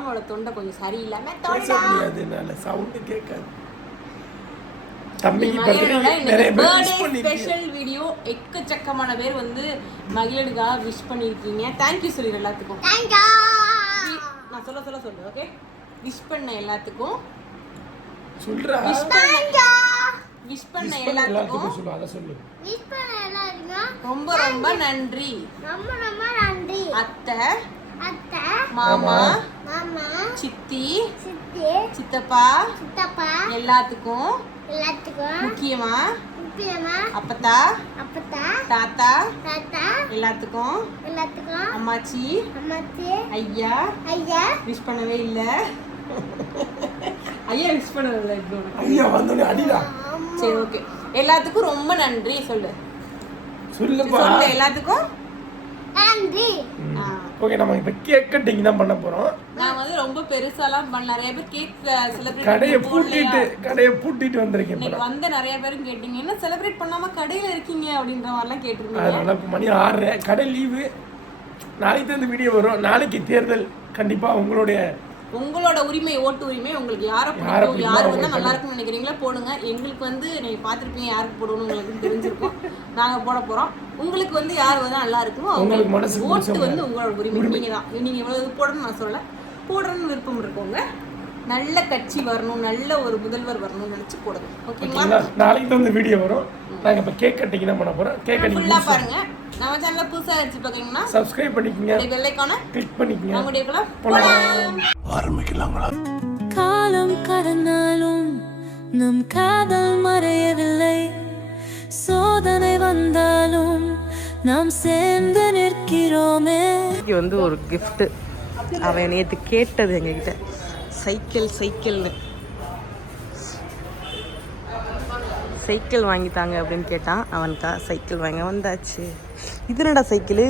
மாமாவோட தொண்டை கொஞ்சம் சரியில்லாம பேச முடியாது, நல்ல சவுண்ட் கேட்காது. தம்பிக்கு பர்த்டே ஸ்பெஷல் வீடியோ எக்கச்சக்கமான பேர் வந்து மகிழனுக்காக விஷ் பண்ணியிருக்கீங்க. தேங்க்யூ சொல்லி எல்லாத்துக்கும். நான் சொல்லு ஓகே. விஷ் பண்ண எல்லாத்துக்கும் சொல்றா. விஷ் பண்ண எல்லாத்துக்கும் சொல்லு, அத சொல்லு. விஷ் பண்ண எல்லாருக்கும் ரொம்ப ரொம்ப நன்றி. ரொம்ப ரொம்ப நன்றி. அத்தை, மாமா, சித்தி, சித்தப்பா, எல்லாத்துக்கும் முக்கியமா அப்பத்தா, தாத்தா, எல்லாத்துக்கும் அம்மாச்சி, ஐயா விஷ் பண்ணவே இல்ல. ஐயா விஷ் பண்ணவே இல்லை. ஐயா வந்தோனே அடிடா. சரி ஓகே. எல்லாத்துக்கும் ரொம்ப நன்றி சொல்லு. சொல்லுப்பா. சொல்லு எல்லாத்துக்கும் நன்றி. ஓகே, நம்ம இப்ப கேக் கட்டிங் தான் பண்ண போறோம். நான் வந்து ரொம்ப பெருசாலாம் பண்ண, நிறைய பேர் கேக் செலிப்ரேட் கடையை பூட்டிட்டு வந்திருக்கேன். இன்னைக்கு வந்து நிறைய பேரும் கேட்டீங்க, என்ன செலிப்ரேட் பண்ணாம கடையில இருக்கீங்க அப்படின்ற மாதிரிலாம் கேட்டிருந்தீங்க. அதனால இப்ப மணி 6, கடை லீவு. நாளைக்கு இந்த வீடியோ வரும். நாளைக்கு தேர்தல். கண்டிப்பா உங்களோட உரிமை, ஓட்டு உரிமை. உங்களுக்கு யாரை பிடிக்கும், யார் வந்தா நல்லா இருக்கும்னு நினைக்கிறீங்களா போடுங்க. எங்களுக்கு வந்து நீங்க பாத்துருப்பீங்க யாருக்கு போடணும் உங்களுக்கு தெரிஞ்சிருக்கும். நாங்க போட போறோம். உங்களுக்கு வந்து யார் வந்தா நல்லா இருக்குமோ உங்களுக்கு மனசு ஓட்டு வந்து உங்களோட உரிமை. நீங்க தான், நீங்க இவ்வளவு போடணும்னு நான் சொல்லல. போடணும்னு விருப்பம் இருக்கவங்க, நல்ல கட்சி வரணும், நல்ல ஒரு முதல்வர் வரணும்னு நினைச்சு போடுங்க. ஓகேங்களா? நாளைக்கு தான் இந்த வீடியோ வரும். நாங்க இப்ப கேக் கட்டிங் தான் பண்ண போறோம். கேக் கட்டிங் ஃபுல்லா பாருங்க. நம்ம சேனலை புதுசா இருந்துச்சு பாத்தீங்கன்னா சப்ஸ்கிரைப் பண்ணிக்கங்க, பெல் ஐகானை கிளிக் பண்ணிக்கங்க. நம்ம வீடியோக்குள்ள போலாம். ஆரம்பிக்கலாங்களா? காலம் கடந்தாலும் நம் காதல் மறையவில்லை. சோதனை வந்தாலும் நாம் சேர்ந்து நிற்கிறோமே. இது வந்து ஒரு gift. அவன் நேத்து கேட்டது எங்ககிட்ட, சைக்கிள்னு சைக்கிள் வாங்கித்தாங்க அப்படின்னு கேட்டான். அவனுக்கா சைக்கிள் வாங்க வந்தாச்சு. இது என்னடா சைக்கிள்?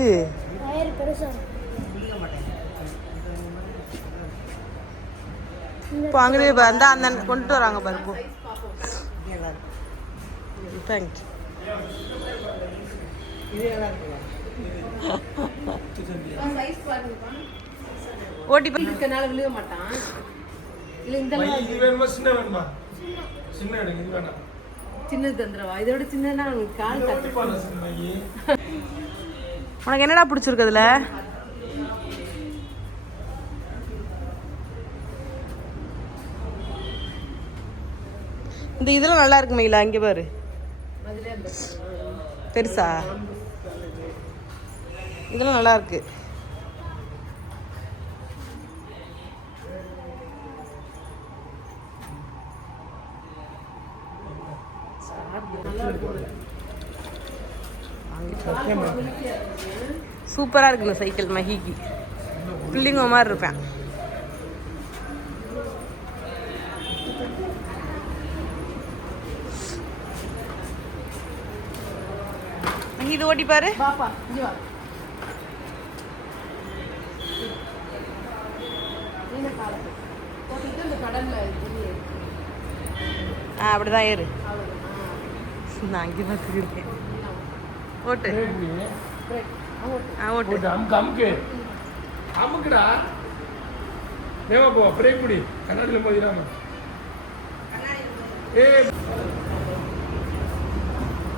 இப்போ அங்கே அந்த அந்த கொண்டு வராங்க பாரு. போ தேங்க்யூ. ஓட்டி இருக்கனால விழுக மாட்டான். இல்லை இந்த சின்னது தந்துடுவா. இதோட சின்னதுனா உனக்கு கால் உனக்கு என்னடா பிடிச்சிருக்குதுல? இந்த இதெல்லாம் நல்லா இருக்குமே. இல்லை அங்கே பாரு, பெருசா இதெல்லாம் நல்லா இருக்கு. சூப்பரா இருக்கு இந்த சைக்கிள். மகிக்கு பிள்ளைங்க மாதிரி இருப்பேன். இது ஓட்டி பாரு. அப்படிதான் ஏறு. நான் அங்கே பார்த்துருக்கேன். ஓட்டு ஓட்டு அமுக்குடா. தேவா போ பிரேக் பிடி. கண்ணாடியில் போயிடாம.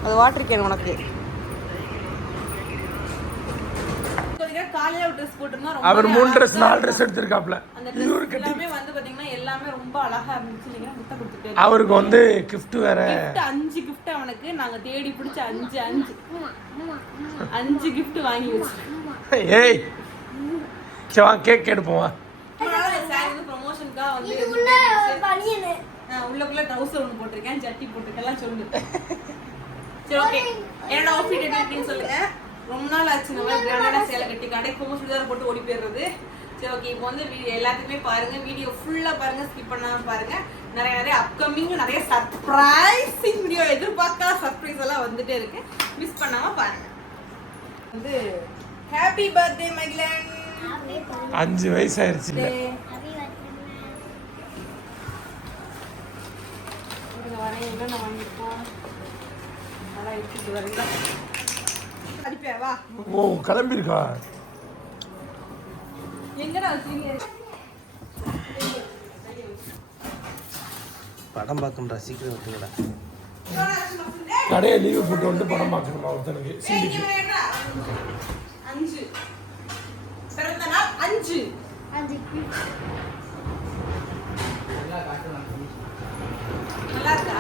அது வாட்டர் கேன் உனக்கு. காலையில ஒரு ட்ரெஸ் போட்டுனா ரொம்ப அவர் 3 ட்ரெஸ் 4 ட்ரெஸ் எடுத்துர்க்காப்ல. அந்த ட்ரெஸ் எல்லாமே வந்து பாத்தீங்கன்னா எல்லாமே ரொம்ப அழகா இருந்துச்சு. நீங்க முட்டை கொடுத்துட்டே. அவருக்கு வந்து gift வேற. gift 5 gift அவனுக்கு நாங்க தேடி பிடிச்ச 5 gift வாங்கி வச்சிருக்கோம். ஏய் சவா கேக் எடுப்போம் வா. சார் வந்து ப்ரமோஷனுக்கா வந்து உள்ள பனியன் உள்ளக்குள்ள ட்ரவுசர் ஒன்னு போட்டுருக்கேன், ஜட்டி போட்டுக்கலாம் சொல்லு. சரி ஓகே. என்னோட அவுட்ஃபிட் எப்படி இருக்குன்னு சொல்லுங்க. ரொம்ப நாள் ஆச்சு நம்ம கிராண்டா சேலை கட்டி கடை சுடிதார் போட்டு ஓடி போயிடுறது. சரி ஓகே. இப்போ வந்து எல்லாத்துக்குமே பாருங்க, வீடியோ ஃபுல்லா பாருங்க, ஸ்கிப் பண்ணாம பாருங்க. நிறைய அப்கமிங் நிறைய சர்ப்ரைசிங் வீடியோ, எதிர்பார்க்காத சர்ப்ரைஸ் எல்லாம் வந்துட்டே இருக்கு. மிஸ் பண்ணாம பாருங்க. வந்து ஹாப்பி பர்த்டே மகிழன். 5 வயசு ஆயிருச்சு. வா. ஓ கிளம்பிருக்கா? எங்கடா வச்சீங்க? படம் பார்க்கணும்டா சீக்கிரம் விட்டுங்கடா. கடையை லீவு போட்டு வந்து படம் பார்க்கணுமா ஒருத்தனுக்கு சிந்திக்கு 5 பிறந்த நாள் 5 நல்லா இருக்கா?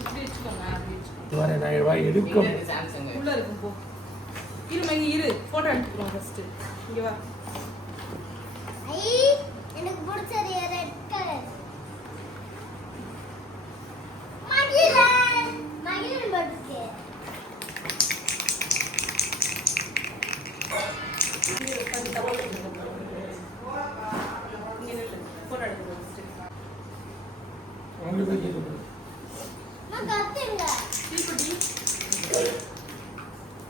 இப்படி வச்சுக்கோங்க, அப்படி வச்சுக்கோங்க. வரேன் நான் எடுக்கும் உள்ள இருக்கும் போ. இருமா இங்க இரு, போட்டோ எடுத்துக்கிறோம் ஃபர்ஸ்ட். இங்க வா. எனக்கு பிடிச்சது ரெட் கலர் மகிழன் படுக்கே. போட்டோ எடுத்துக்கிறோம் ஃபர்ஸ்ட். உங்களுக்கு கேட்குது நான் கத்துங்க தீப்பெட்டி.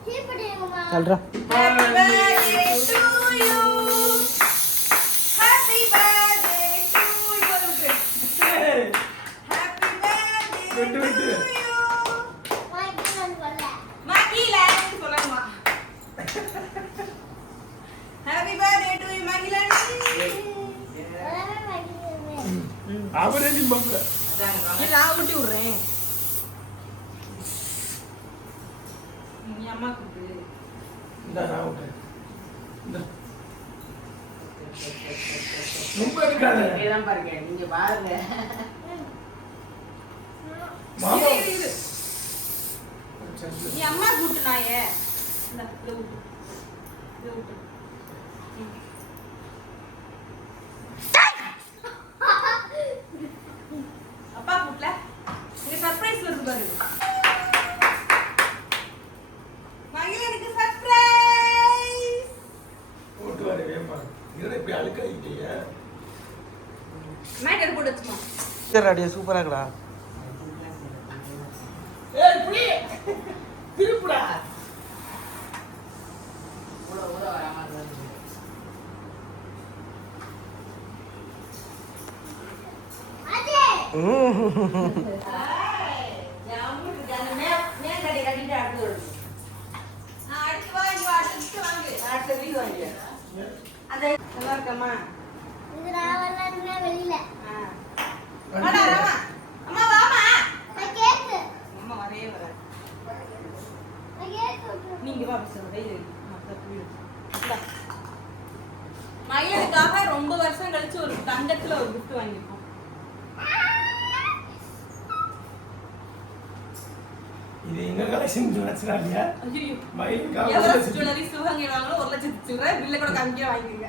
சீப்படிங்கம்மா. சொல்றா. Happy birthday to you. Happy birthday to you. Happy birthday to you. Magizhan வல்ல. மகிழன் சொல்லணுமா? Happy birthday to you, Magizhan. எல்லாமே மகிழன். அவரே நீ பார்க்கல இது நான் ஊட்டி விடுறேன். நீ அம்மா கூப்பிடு. இந்த நான் விட்டேன் இந்த ரொம்ப இருக்காது இதான் பாருங்க நீங்க பாருங்க. மாமா இரு, இரு. நீ அம்மா கூட்டுனாயே. இந்த இதை ஊட்டு. இதை ஊட்டு. அப்பா கூட்டல. இங்க சர்ப்ரைஸ் வருது பாரு. மகிழனுக்கு சர்ப்ரைஸ். போட்டு வர வேமா இதெல்லாம் இப்படி அழுக்காயிட்டீங்க மேட்டர் போட்டு வச்சுமா. சரிடா சூப்பரா இருக்குடா. ஏய் புடி திருப்புடா ஊட ஊட வராம இருக்கு. அதே நல்லா இருக்கம்மா. இது நான் வரலன்னா வெளியில. வாடா ராமா. அம்மா வாமா. நான் கேக்கு. அம்மா வரவே வர. நான் கேக்கு விட்டுறேன். நீங்க வா பசங்க கையில மயிலுக்காக ரொம்ப வருஷம் கழிச்சு ஒரு தங்கத்துல ஒரு gift வாங்கிருக்கோம். இது எங்க கலெக்ஷன் நினைச்சாங்க ஐயோ மயிலுக்காக எவரெஸ்ட் ஜுவல்லரி சிவகங்கை வாங்கணும் 1 லட்சம் சில்லறை பில்ல கூட காமிக்க வாங்கிருங்க.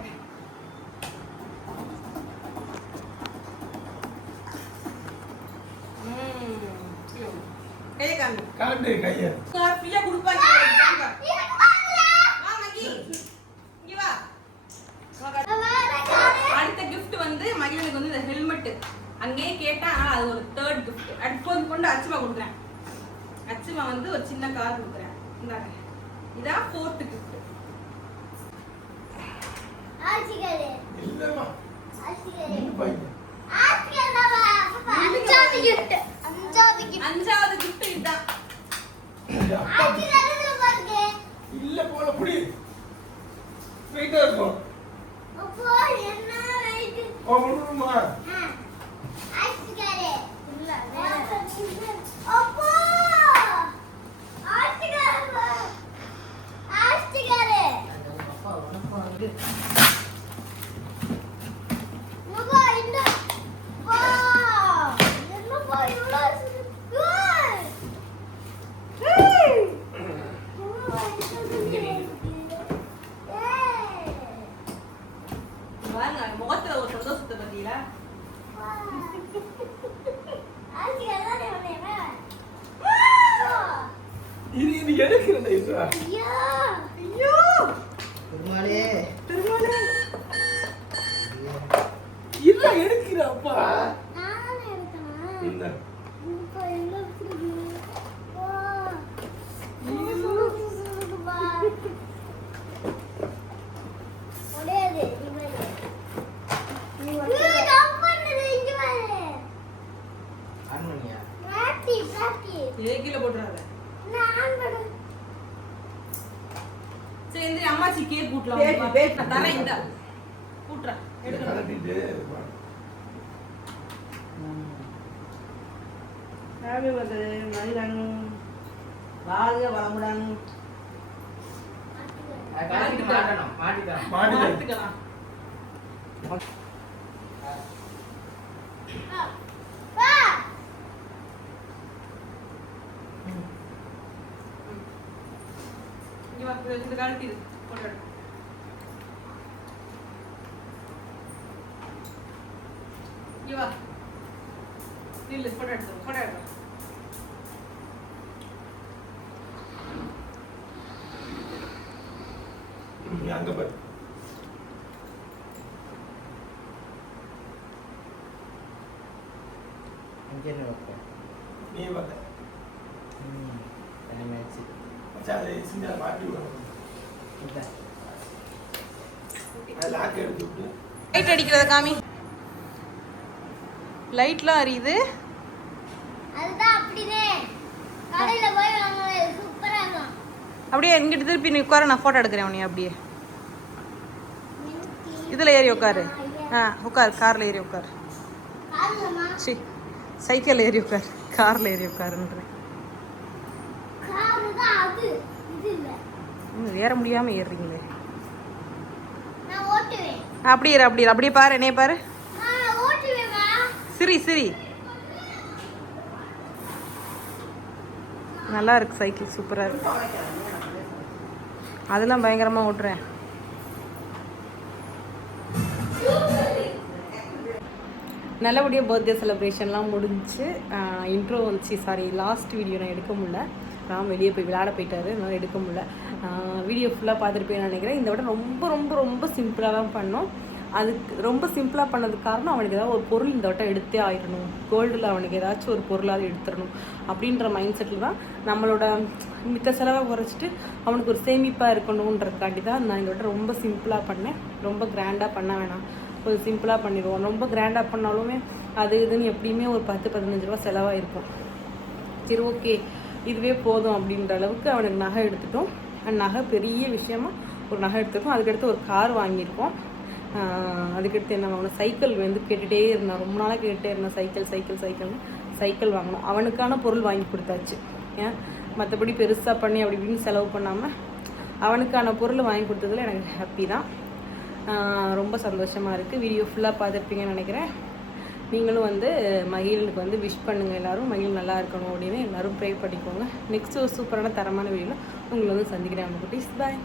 கையை காமி. காட்டு கையை ஃப்ரீயா கொடுப்பாங்க. எனக்கு வரல. வா மகி. இங்க வா. நான் வரேன். அடுத்த gift வந்து மகிழனுக்கு வந்து இந்த ஹெல்மெட். அங்கேயே கேட்டா அது ஒரு தேர்ட் gift. அடுத்து கொண்டு அச்சுமா கொடுக்குறேன். அச்சுமா வந்து ஒரு சின்ன கார் கொடுக்குறேன். இந்தாங்க. இதான் fourth gift. ஆச்சிகரே. இல்லம்மா ஆச்சிகரே. இந்த பையன் ஆச்சிகரவா. அஞ்சாவது gift. அஞ்சாவது gift. அஞ்சாவது gift இதுதான். இது அப்பா ஆச்சிகரது பாருங்க. இல்ல போல புடி வெயிட்டா இருக்கும் அப்போ என்ன வெயிட்? ஒண்ணுமா ஆச்சிகரே. இல்ல. அப்போ ஆச்சிகரவா. ஆச்சிகரே. அப்பா உனக்கு வந்து மகா இந்த வா. என்னப்பா இவ்ளோ குட். பாருங்க முகத்துல ஒரு சந்தோஷத்தை பத்தியா? இது இது எடுக்கிறேன் இதுவா ஐயோ பெருமாளே பெருமாளே. இல்ல எடுக்கிறப்பா இந்த ஆன்மணியா இதே கீழே போட்டுறாத. சரி இந்த அம்மாச்சி கேக் கூட்டலாம். நான் தரேன் இந்த கூட்டுறேன். எடுக்கணும். கலட்டிட்டு ஹாப்பி பர்த்டே மகிழன், வாழ்க வளமுடன். கடைக்கு மாட்டணும் மாட்டிக்கலாம். மாட்டுக்கு வாழ்த்துக்கலாம். வா இங்க வா, இந்த கழட்டி இது போட்டு எடு. இங்க வா, நில்லு, போட்டோ எடுத்து போட்டோ எடுத்து. அங்கே பாரு. இங்கே என்ன வைப்பேன்? நீ பார்த்த என்ன மேட்ச்சு? மச்சான் அதை சின்ன மாட்டி விடணும். இல்லை அது லாக் எடுத்து விட்டு லைட் அடிக்கிறத காமி. லைட்லாம் அறியுது. அதுதான் அப்படினே கடையில போய் வாங்குறது சூப்பரா இருக்கும். அப்படியே எங்கிட்ட திருப்பி நீ உட்கார, நான் ஃபோட்டோ எடுக்கிறேன் உன்னை. அப்படியே இதில் ஏறி உட்காரு. உட்கார், காரில் ஏறி உட்கார். காரணமா சி சைக்கிளில் ஏறி உட்கார், காரில் ஏறி உட்காருன்றேன். காரு தான் அது, இது இல்ல. ஏற முடியாமல் ஏறுறீங்களே. நான் ஓட்டுவேன். அப்படி ஏறு, அப்படி ஏறு. அப்படியே பாரு, என்னைய பாரு. நான் ஓட்டுவேமா? சிரி சிரி. நல்லா இருக்கு சைக்கிள், சூப்பராக இருக்கு. அதெல்லாம் பயங்கரமாக ஓட்டுறேன். நல்லபடியாக பர்த்டே செலிப்ரேஷன்லாம் முடிஞ்சு இன்ட்ரோ வந்துச்சு. சாரி, லாஸ்ட் வீடியோ நான் எடுக்க முடியல. நான் வெளியே போய் விளையாட போயிட்டாரு, அதனால் எடுக்க முடியல. வீடியோ ஃபுல்லாக பார்த்துருப்பேன்னு நினைக்கிறேன். இந்த விட ரொம்ப ரொம்ப ரொம்ப சிம்பிளாக தான் பண்ணோம். அதுக்கு ரொம்ப சிம்பிளாக பண்ணதுக்கு காரணம், அவனுக்கு ஏதாவது ஒரு பொருள் இந்த வட்டம் எடுத்தே ஆயிடணும், கோல்டில் அவனுக்கு ஏதாச்சும் ஒரு பொருளாவது எடுத்துடணும் அப்படின்ற மைண்ட் செட்டில் தான் நம்மளோட மித்த செலவை குறைச்சிட்டு அவனுக்கு ஒரு சேமிப்பாக இருக்கணுன்றதுக்காண்டி தான் நான் இந்த வட்டம் ரொம்ப சிம்பிளாக பண்ணேன். ரொம்ப கிராண்டாக பண்ண வேணாம், ஒரு சிம்பிளாக பண்ணிடுவோம். ரொம்ப கிராண்டாக பண்ணாலுமே அது இதுன்னு எப்படியுமே ஒரு 10-15 ரூபா செலவாக இருக்கும். சரி, ஓகே, இதுவே போதும் அப்படின்ற அளவுக்கு அவனுக்கு நகை எடுத்துட்டோம். நகை பெரிய விஷயமா ஒரு நகை எடுத்துருக்கோம். அதுக்கடுத்து ஒரு கார் வாங்கியிருக்கோம். அதுக்கடுத்து என்ன வாங்கணும், சைக்கிள் வந்து கேட்டுகிட்டே இருந்தான், ரொம்ப நாளாக கேட்டுகிட்டே இருந்தேன். சைக்கிள் வாங்கணும். அவனுக்கான பொருள் வாங்கி கொடுத்தாச்சு. ஏன் மற்றபடி பெருசாக பண்ணி அப்படி இப்படின்னு செலவு பண்ணாமல் அவனுக்கான பொருள் வாங்கி கொடுத்ததில் எனக்கு ஹாப்பி தான். ரொம்ப சந்தோஷமாக இருக்குது. வீடியோ ஃபுல்லாக பார்த்துருப்பீங்கன்னு நினைக்கிறேன். நீங்களும் வந்து மகிழுக்கு வந்து விஷ் பண்ணுங்கள். எல்லோரும் மகிழ் நல்லா இருக்கணும் அப்படின்னு எல்லோரும் ப்ரே பண்ணிக்கோங்க. நெக்ஸ்ட்டு ஒரு சூப்பரான தரமான வீடியோவில் உங்களை வந்து சந்திக்கிறேன். குட்டீஸ், பாய்.